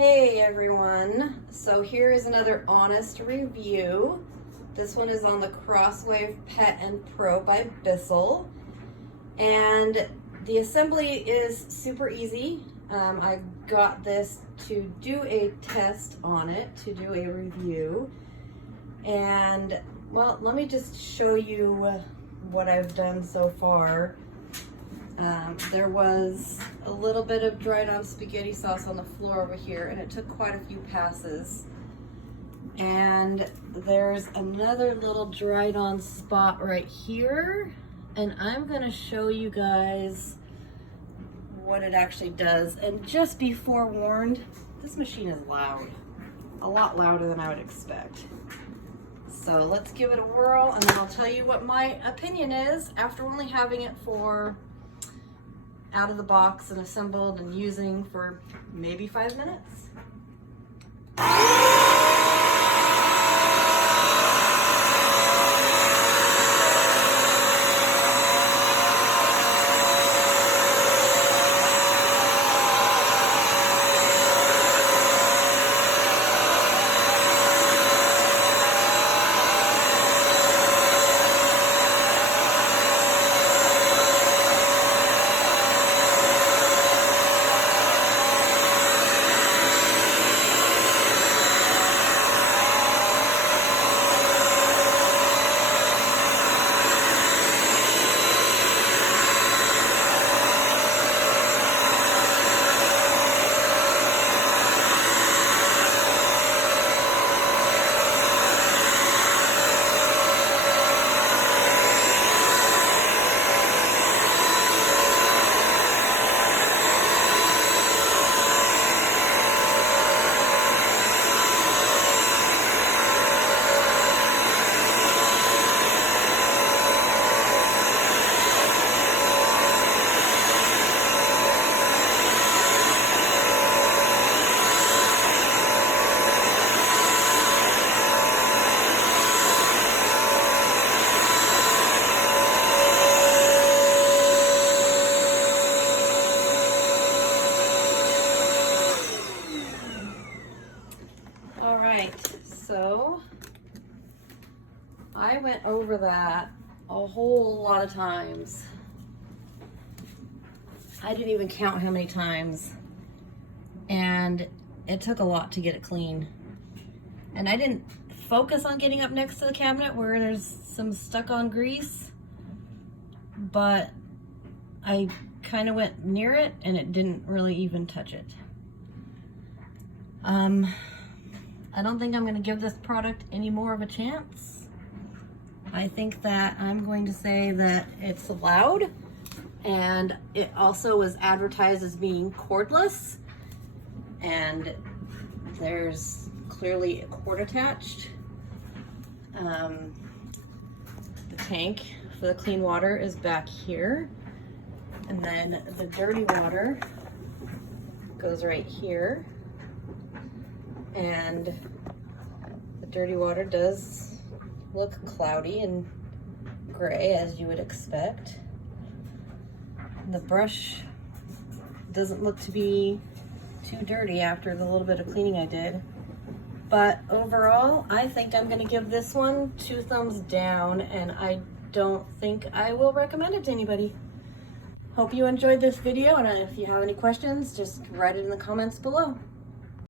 Hey everyone, so here is another honest review. This one is on the CROSSWAVE Pet and Pro by BISSEL, and the assembly is super easy. I got this to do a test on it, to do a review, and well, let me just show you what I've done so far. There was a little bit of dried on spaghetti sauce on the floor over here, and it took quite a few passes. And there's another little dried on spot right here, and I'm gonna show you guys what it actually does. And just be forewarned, this machine is loud, a lot louder than I would expect. So let's give it a whirl, and then I'll tell you what my opinion is after only having it for out of the box and assembled and using for maybe 5 minutes. So I went over that a whole lot of times. I didn't even count how many times, and it took a lot to get it clean. And I didn't focus on getting up next to the cabinet where there's some stuck on grease, but I kind of went near it and it didn't really even touch it. I don't think I'm going to give this product any more of a chance. I think that I'm going to say that it's loud, and it also was advertised as being cordless, and there's clearly a cord attached. The tank for the clean water is back here, and then the dirty water goes right here. And the dirty water does look cloudy and gray, as you would expect. The brush doesn't look to be too dirty after the little bit of cleaning I did. But overall, I think I'm gonna give this one 2 thumbs down, and I don't think I will recommend it to anybody. Hope you enjoyed this video, and if you have any questions, just write it in the comments below.